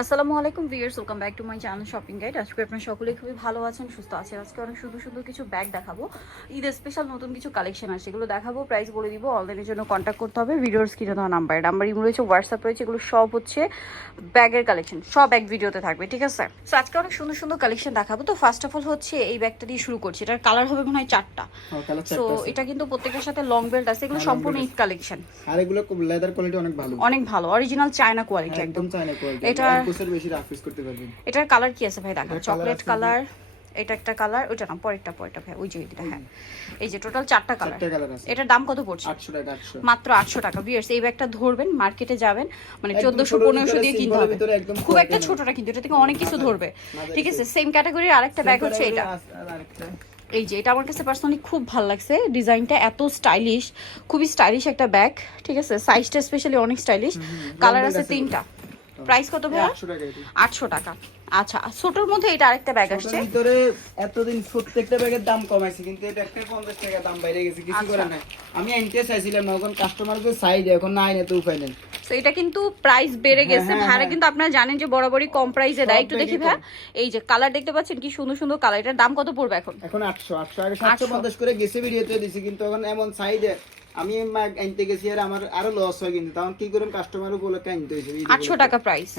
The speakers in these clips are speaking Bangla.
আসসালামু আলাইকুম viewers, welcome back to my channel shopping guide. আজকে আপনারা সকলেই খুবই ভালো আছেন, সুস্থ আছেন। আজকে অনেক সুন্দর সুন্দর কিছু ব্যাগ দেখাবো। ঈদ স্পেশাল নতুন কিছু কালেকশন আছে, সেগুলো দেখাবো। প্রাইস বলে দিব। অনলাইনের জন্য কন্ট্যাক্ট করতে হবে ভিডিওর স্ক্রিনে দেওয়া নাম্বার ইমো রয়েছে, হোয়াটসঅ্যাপ রয়েছে। এগুলো সব হচ্ছে ব্যাগের কালেকশন, সব এক ভিডিওতে থাকবে, ঠিক আছে? সো আজকে অনেক সুন্দর সুন্দর কালেকশন দেখাবো। তো ফার্স্ট অফ অল হচ্ছে এই ব্যাগটা দিয়ে শুরু করছি। এটার কালার হবে মনে হয় 4টা। সো এটা কিন্তু প্রত্যেকটার সাথে লং বেল্ট আছে। এগুলো সম্পূর্ণ ঈদ কালেকশন, আর এগুলো লেদার কোয়ালিটি অনেক ভালো, অনেক ভালো, অরিজিনাল চায়না কোয়ালিটি, একদম চায়না কোয়ালিটি। এটা বছর বেশি রাফ ইউজ করতে পারবেন। এটার কালার কি আছে ভাই? দেখা, চকলেট আছে কালার, এটা একটা কালার, ওইটা না, পরেরটা ভাই, ওই যে এটা। হ্যাঁ, এই যে টোটাল 4টা কালার। এটার দাম কত পড়ছে? 800 টাকা। 800, মাত্র 800 টাকা। ভিউয়ার্স, এই ব্যাগটা ধরবেন, মার্কেটে যাবেন, মানে 1400-1500 দিয়ে কিনতে হবে। খুব একটা ছোটটা, কিন্তু এটা থেকে অনেক কিছু ধরবে, ঠিক আছে? সেম ক্যাটাগরির আরেকটা ব্যাগ হচ্ছে এটা। এই যে এটা আমার কাছে পার্সোনালি খুব ভালো লাগছে, ডিজাইনটা এত স্টাইলিশ, খুবই স্টাইলিশ একটা ব্যাগ, ঠিক আছে? সাইজটা স্পেশালি অনেক স্টাইলিশ। কালার আছে 3টা। প্রাইস কত ভাইয়া? 800 টাকা। আচ্ছা, ছোটর মধ্যে এটা আরেকটা ব্যাগ আসছে। ভিতরে এতদিন প্রত্যেকটা ব্যাগের দাম কমাইছে, কিন্তু এটা একটা 50 টাকা দাম বাইরে গেছে, কিছু করে নাই। আমি আনতে চাইছিলাম না, এখন কাস্টমারদের সাইড এখন নাই না, তো উপায় নেই। তো এটা কিন্তু প্রাইস বেড়ে গেছে। ভাড়া কিন্তু আপনারা জানেন যে বরাবরই কম প্রাইসে দেয়। একটু দেখি ভাই, এই যে কালার দেখতে পাচ্ছেন, কি সুন্দর সুন্দর কালার। এটার দাম কত পড়বে এখন? এখন 800 আগে 750 করে গেছে ভিডিওতে দিছি, কিন্তু এখন এমন সাইডে আমি আনতে গেছি আর আমার আরো লস হয়, কিন্তু তখন কি করব, কাস্টমার উপলক্ষে আনতে হইছে। 800 টাকা প্রাইস।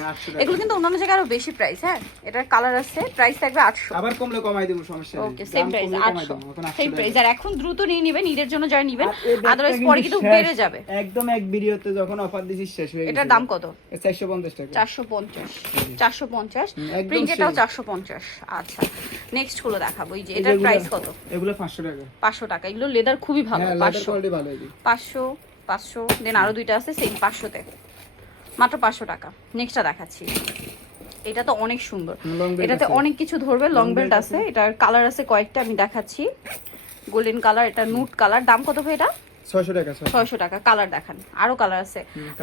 এগুলো কিন্তু অন্যান্য জায়গায় আরো বেশি প্রাইস। হ্যাঁ, এটার কালার আছে, প্রাইস থাকবে 800। আবার কমলে কমাই দেব, সমস্যা নেই। ওকে, সেম প্রাইস 800, সেম প্রাইস। আর এখন দ্রুত নিয়ে নেবেন, ঈদের জন্য যারা নেবেন, আদারওয়াইজ পরে কিন্তু বেড়ে যাবে। একদম এক ভিডিওতে যখন অফার দিছি শেষ হয়ে গেছে। এটার দাম কত? 450 টাকা। 450 প্রিন্ট, এটাও 450। আচ্ছা, নেক্সট গুলো দেখাবো। এই যে এটার প্রাইস কত? এগুলো 500 টাকা। 500 টাকা। এগুলো লেদার খুবই ভালো। 500 কোয়ালিটি ভালো এই 500 দেন আরো দুইটা আছে সেম 500 তে, মাত্র 500 টাকা। নেক্সটটা দেখাচ্ছি। এটা তো অনেক সুন্দর, এটাতে অনেক কিছু ধরবে। লং বেল্ট আছে, এটার কালার আছে কয়েকটা, আমি দেখাচ্ছি। গোল্ডেন কালার, এটা নুট কালার। দাম কত ভাই এটা? 600 টাকা। 600 টাকা। কালার দেখান, আরো কালার আছে।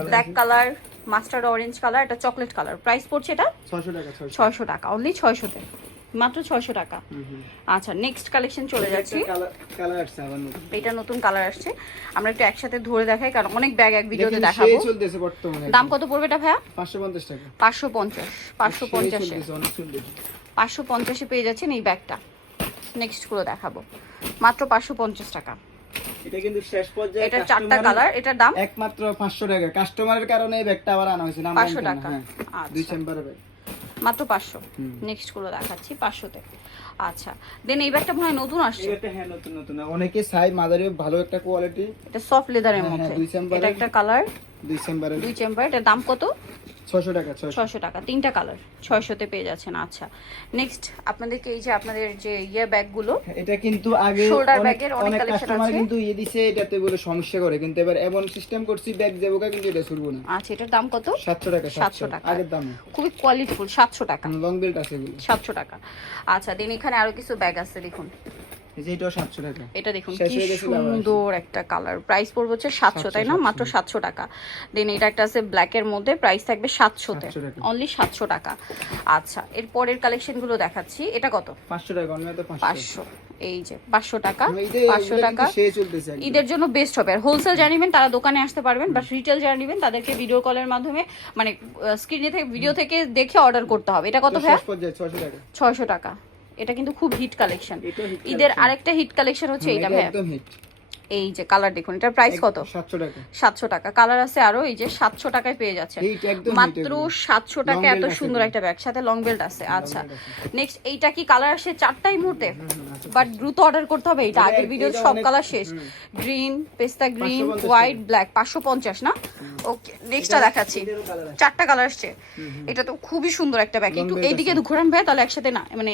Black colour, mustard orange colour, এটা চকলেট কালার। প্রাইস পড়ছে এটা 600 টাকা। 600 টাকা, অনলি 600 তে, মাত্র 600 টাকা। আচ্ছা, নেক্সট কালেকশন চলে যাচ্ছি। কালার আসছে আবার নতুন, এটা নতুন কালার আসছে। আমরা একটু একসাথে ধরে দেখাই, কারণ অনেক ব্যাগ এক ভিডিওতে দেখাবো। চলতেছে বর্তমানে। দাম কত পড়বে এটা ভাইয়া? 550 টাকা। 550 পেয়ে যাচ্ছেন এই ব্যাগটা। নেক্সট গুলো দেখাবো, মাত্র 550 টাকা। এটা কিন্তু শেষ পর্যায়ে, এটা 4টা কালার। এটার দাম একমাত্র 500 টাকা। কাস্টমারের কারণে এই ব্যাগটা আবার আনা হয়েছে না, 500 টাকা। আচ্ছা, ডিসেম্বরে ব্যাগ মাত্র 500। নেক্সট গুলো দেখাচ্ছি 500 তে। আচ্ছা, দেন এই ব্যাগটা মনে হয় নতুন আসছে। এটা হ্যাঁ নতুন অনেকে চাই, মাদারে ভালো একটা কোয়ালিটি। এটা সফট লেদারের মধ্যে। এটা একটা কালার, দুই চেম্বার। এটার দাম কত? 600 টাকা। 600 টাকা, 3টা কালার 600 তে পেয়ে যাচ্ছেন। আচ্ছা, নেক্সট আপনাদেরকে এই যে আপনাদের যে ব্যাগগুলো, এটা কিন্তু আগে শোল্ডার ব্যাগের অনেক কালেকশন কাস্টমার আছে। কিন্তু দিছে, এটাতে বলে সমস্যা করে, কিন্তু এবার এমন সিস্টেম করছি ব্যাগ দেবো, কিন্তু এটা চলবো না। আচ্ছা, এটার দাম কত? 700 টাকা। 700 টাকা, আগের দাম। খুবই কোয়ালিটিফুল। 700 টাকা, লং বেল্ট আছে এগুলো। 700 টাকা। আচ্ছা, দেন এখানে আরো কিছু ব্যাগ আছে, দেখুন। এই যে এটাও 700 টাকা। এটা দেখুন কি সুন্দর একটা কালার। প্রাইস পড়বে হচ্ছে 700, তাই না? মাত্র 700 টাকা। দেন এটা একটা আছে ব্ল্যাক এর মধ্যে, প্রাইস থাকবে 700 তে, অনলি 700 টাকা। আচ্ছা, এর পরের কালেকশন গুলো দেখাচ্ছি। এটা কত? 500 টাকা। অন্য তো 500। এই যে 500 টাকা, 500 টাকা। চলতেছে ঈদের জন্য বেস্ট হবে। আর হোলসেল যারা নেবেন তারা দোকানে আসতে পারবেন, বাট রিটেল যারা নেবেন তাদেরকে ভিডিও কলের মাধ্যমে, মানে স্ক্রিনে থেকে, ভিডিও থেকে দেখে অর্ডার করতে হবে। এটা কত ভাই? 600 টাকা। 600 টাকা। এটা কিন্তু খুব হিট কালেকশন। ঈদের আরেকটা হিট কালেকশন হচ্ছে এইটা ভাই। একদম হিট। এই যে কালার দেখুন, এটার প্রাইস কত? 700 টাকা। 700 টাকা। কালার আছে আরো, এই যে 700 টাকায় পেয়ে যাচ্ছেন, মাত্র 700 টাকা। এত সুন্দর একটা ব্যাগ, সাথে লং বেল্ট আছে। আচ্ছা, নেক্সট এইটা কি কালার আসে? 4টাই মুহূর্তে, বাট দ্রুত অর্ডার করতে হবে। এটা আগের ভিডিওর সব কালার শেষ। গ্রিন, পেস্তা গ্রিন, হোয়াইট, ব্ল্যাক। 550 না? ওকে, নেক্সটটা দেখাচ্ছি। 4টা কালার আসছে। এটা তো খুবই সুন্দর একটা ব্যাগ। একটু এইদিকে ঘোরান ভাই, তাহলে একসাথে না, মানে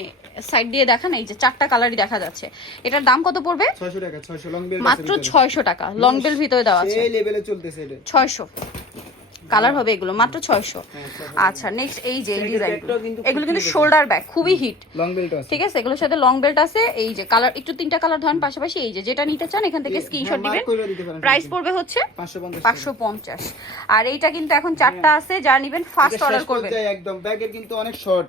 সাইড দিয়ে দেখান। এই যে 4টা কালারই দেখা যাচ্ছে। এটার দাম কত পড়বে? 600 টাকা। 600 লং বেল্ট, মাত্র 600 টাকা। লং বেল্ট ভিতরে দেওয়া আছে, এই লেভেলে চলতেছে এটা। 600 কালার হবে এগুলো, মাত্র 600। আচ্ছা, নেক্সট এই যে ডিজাইন, এগুলো কিন্তু শোল্ডার ব্যাগ, খুবই হিট। লং বেল্ট আছে, ঠিক আছে? এগুলোর সাথে লং বেল্ট আছে। এই যে কালার, একটু 3টা কালার ধরেন পাশাপাশি। এই যে যেটা নিতে চান এখান থেকে স্ক্রিনশট দিবেন। প্রাইস পড়বে হচ্ছে 550। আর এইটা কিন্তু এখন 4টা আছে, যা নেবেন ফার্স্ট অর্ডার করবেন। একদম ব্যাগের কিন্তু অনেক শর্ট,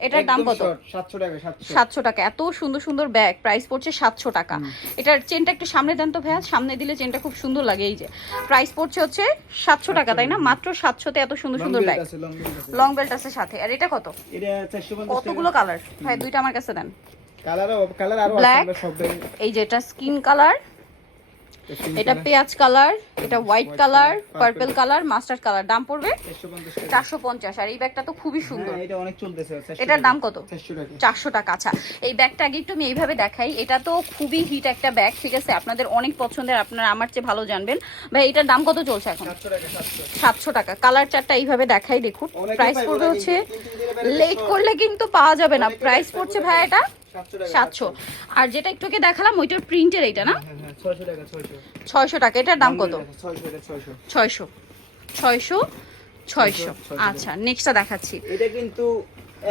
এটার দাম কত? 700 টাকা। 700 টাকা। এত সুন্দর সুন্দর ব্যাগ, প্রাইস পড়ছে 700 টাকা। এটার চেনটা একটু সামনে দেন তো ভাইয়া, সামনে দিলে চেনটা খুব সুন্দর লাগে। এই যে প্রাইস পড়ছে হচ্ছে 700 টাকা, তাই না? মাত্র 700 তে এত সুন্দর সুন্দর ব্যাগ, লং বেল্ট আছে সাথে। আর এটা কত? এটা 450 টাকা। কতগুলো কালার ভাই, দুইটা আমার কাছে দেন। কালার আরো ব্ল্যাক, আছে সব ব্যাগ। এই যে এটা স্কিন কালার, এটা পেঁয়াজ কালার, এটা white colour, purple colour, mustard colour. দাম পড়বে 450। আর এই ব্যাগটা তো খুবই সুন্দর, হ্যাঁ এটা অনেক চলতেছে। এটার দাম কত? 400 টাকা। 400 টাকা। আচ্ছা, এই ব্যাগটা আগে একটু আমি এইভাবে দেখাই। এটা তো খুবই হিট একটা ব্যাগ, ঠিক আছে? আপনাদের অনেক পছন্দের, আপনারা আমার চেয়ে ভালো জানবেন। ভাই এটার দাম কত চলছে এখন? 700 টাকা। 700 টাকা। কালার চারটা এইভাবে দেখাই, দেখুন। প্রাইস পড়বে হচ্ছে, লেট করলে কিন্তু পাওয়া যাবে না। প্রাইস পড়ছে ভাই এটা 700। আর যেটা একটু আগে দেখালাম ওইটার প্রিন্টের, এইটা না? 600 টাকা। 600 টাকা। এটার দাম কত? 600। 600। আচ্ছা, নেক্সটটা দেখাচ্ছি। এটা কিন্তু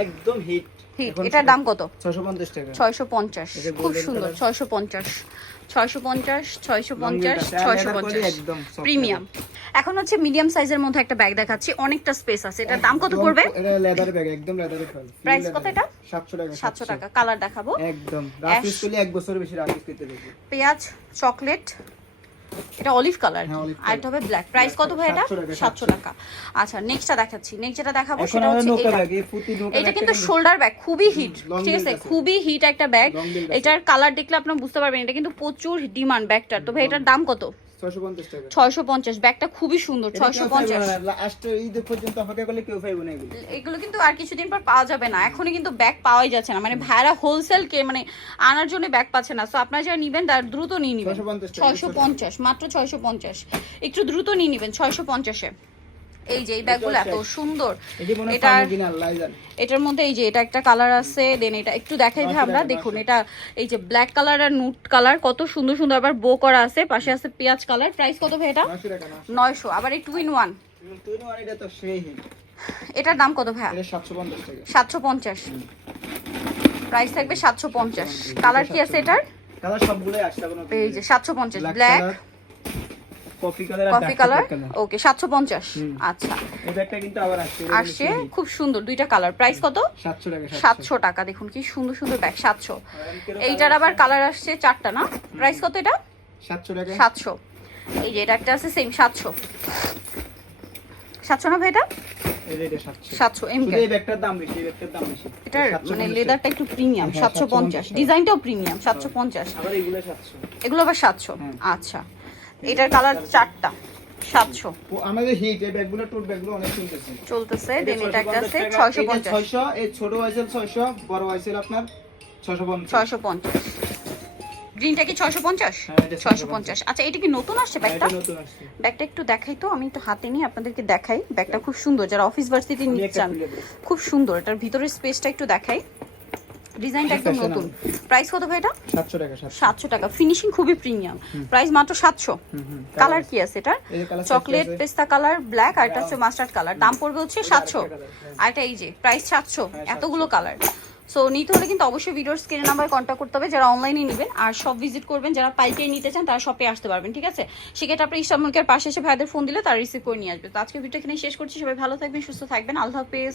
একদম হিট। এটার দাম কত? 650 টাকা। 650। খুব সুন্দর। 650 একদম প্রিমিয়াম। এখন হচ্ছে মিডিয়াম সাইজের মধ্যে একটা ব্যাগ দেখাচ্ছি, অনেকটা স্পেস আছে। এটার দাম কত পড়বে? এটা লেদার ব্যাগ, একদম লেদারের ফল। প্রাইস কত এটা? 700 টাকা। 700 টাকা। কালার দেখাবো। একদম রাফিস করলে 1 বছর বেশি রাফিস করতে দেখি। পেঁয়াজ, চকলেট, এটা অলিভ কালার, হ্যাঁ, olive আর এটা হবে ব্ল্যাক। প্রাইস কত ভাই এটা? 700 টাকা। আচ্ছা, নেক্সটটা দেখাচ্ছি। নেক্সট যেটা দেখাবো সেটা হচ্ছে এটা কিন্তু শোল্ডার ব্যাগ, খুবই হিট, ঠিক আছে? খুবই হিট একটা ব্যাগ। এটার কালার দেখলে আপনারা বুঝতে পারবেন এটা কিন্তু প্রচুর ডিমান্ড ব্যাগটার। তো ভাই এটার দাম কত? 650 টাকা। 650। ব্যাগটা খুবই সুন্দর। 650। লাস্ট ঈদ পর্যন্ত অপেক্ষা করলে কেউ পাইবো না এগুলো। এগুলো কিন্তু আর কিছুদিন পর পাওয়া যাবে না। এখনই কিন্তু ব্যাগ পাওয়াই যাচ্ছে না, মানে ভাইরা হোলসেল কে মানে আনার জন্য ব্যাগ পাচ্ছে না। সো আপনারা যারা নিবেন তার দ্রুত নিয়ে নিবেন। 650, মাত্র 650। একটু দ্রুত নিয়ে নিবেন 650-এ। এই যে এই ব্যাগগুলো এত সুন্দর। এটার মধ্যে এই যে এটা একটা কালার আছে, দেন এটা একটু দেখাই ভাই আমরা। দেখুন এটা এই যে ব্ল্যাক কালার আর নুট কালার, কত সুন্দর সুন্দর। আবার বো করা আছে, পাশে আছে পেঁয়াজ কালার। প্রাইস কত ভাই এটা? 900। আবার এই 2 in 1, এটা তো সেই হিট। এটার দাম কত ভাই? এটা 750 টাকা। 750। প্রাইস থাকবে 750। কালার কি আছে এটার? কালার সবগুলাই আসছে। এই যে 750, ব্ল্যাক, কফি কালার, ওকে 750। আচ্ছা, এই ব্যাগটা কিন্তু আবার আসছে খুব সুন্দর, দুইটা কালার। প্রাইস কত? 700 টাকা। 700 টাকা। দেখুন কি সুন্দর সুন্দর ব্যাগ, 700। এইটার আবার কালার আসছে চারটা, না? প্রাইস কত এটা? 700 টাকা। 700। এই যে এটা একটা আছে সেম 700। 700 না ভাই এটা? এটা 700। 700 এমকে। এই ব্যাগটার দাম বেশি, এই ব্যাগটার দাম বেশি। এটার মানে লেদারটা একটু প্রিমিয়াম, 750। ডিজাইনটাও প্রিমিয়াম, 750। আবার এগুলো 700। এগুলো আবার 700। আচ্ছা, এটার কালার চারটা, 700। আমাদের হিট এই ব্যাগগুলো, টোট ব্যাগগুলো অনেক চলতেছে। দেন এটা একটা আছে 650। 600। এই ছোট ওয়াইসেল 600, বড় ওয়াইসেল আপনার 650। 650। গ্রিনটা কি 650? হ্যাঁ, এটা 650। আচ্ছা, এটা কি নতুন আসছে ব্যাগটা? এটা নতুন আসছে। ব্যাগটা একটু দেখাই তো, আমি তো হাতে নিয়ে আপনাদেরকে দেখাই। ব্যাগটা খুব সুন্দর, যারা অফিস ভার্সিটি নিচ্ছেন খুব সুন্দর। এটার ভিতরের স্পেসটা একটু দেখাই, ডিজাইনটা একদম নতুন। প্রাইস কত ভাই এটা? 700 টাকা। 700 টাকা। ফিনিশিং খুবই প্রিমিয়াম। প্রাইস মাত্র 700। কালার কি আছে এটা? চকলেট, পেস্তা কালার, ব্ল্যাক, আর এটা হচ্ছে মাস্টার্ড কালার। দাম পড়বে হচ্ছে 700। আর এটা এই যে প্রাইস 700। এতগুলো কালার। সো নিতে হলে কিন্তু অবশ্যই ভিডিওর স্ক্রিনে নাম্বার কন্ট্যাক্ট করতে হবে যারা অনলাইনে নেবেন। আর সব ভিজিট করবেন, যারা পাইকারি নিতে চান তারা শপে আসতে পারবেন, ঠিক আছে? সেক্ষেত্রে আপনি ইস্টামলকের পাশে এসে ভাইদের ফোন দিলে তারা রিসিভ করে নিয়ে আসবে। তো আজকে ভিডিও এখানে শেষ করছি। সবাই ভালো থাকবেন, সুস্থ থাকবেন। আল্লাহ হাফেজ।